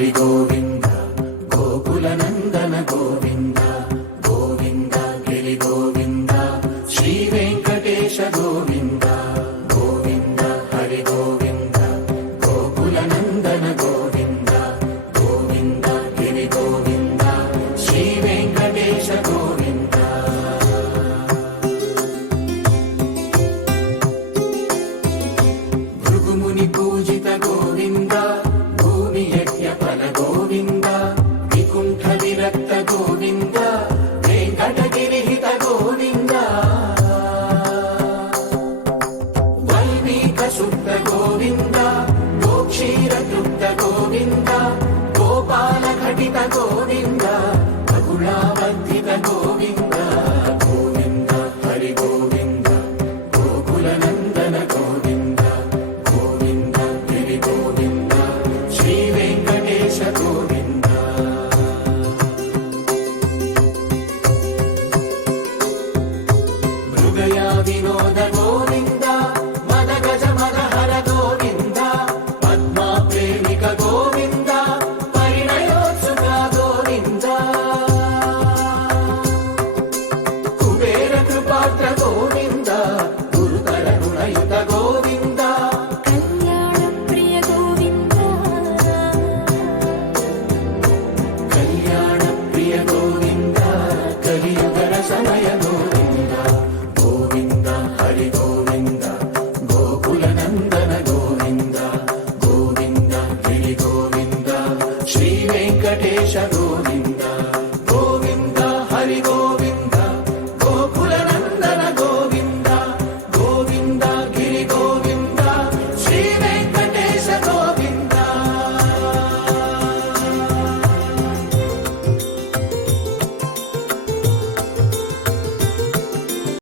హరి గోవింద గోకుల నందన గోవింద గోవింద గిరి గోవింద శ్రీ వెంకటేశ గోవింద గోవింద హరి గోవింద గోకుల నందన గోవింద గోవింద గిరి గోవింద శ్రీ వెంకటేశ గోవింద భృగుముని పూజిత గోవింద భూమి యజ్ఞ ఫల గోవింద వికుంఠ విరక్త గోవింద వెంకటగిరిహిత గోవింద వైదిక శుద్ధ గోవింద గోక్షీర తృప్త గోవింద గోపాల ఘటిత గోవింద బహుళావర్ధిత గోవింద గోవింద హరి గోవింద గోకుల నందన గోవింద గోవింద గిరి గోవింద శ్రీ వెంకటేశ గోవింద మృగయ వినోద గోవింద మద గజ మదహర గోవింద పద్మా ప్రేమిక గోవింద పరిణయోత్సుక గోవింద కుబేర కృపాత్ర గోవింద గురుతర రుణయుత గోవింద కళ్యాణ ప్రియ గోవింద కళ్యాణ ప్రియ గోవింద కలియుగ సమయ గోవింద గోవింద హరి గోవింద